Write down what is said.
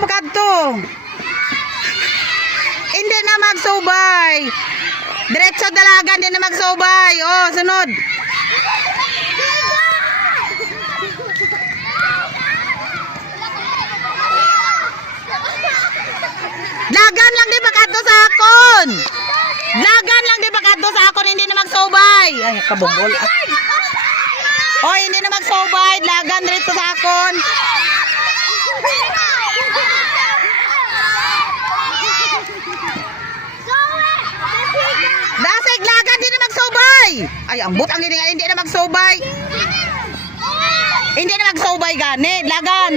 ko makadto. Hindi na magsubay. Diretso dalagan, hindi na magsubay. Oh, sunod. Lagan lang di makadto sa akon. Lagan lang di makadto sa akon, hindi na magsubay. Ay, kabubol. Oh, hindi na magsubay. Lagan diretso sa akon. Dasig lagan, hindi na magsubay. Ay, ambot ang hindi na magsubay. Hindi na magsubay gani, lagan.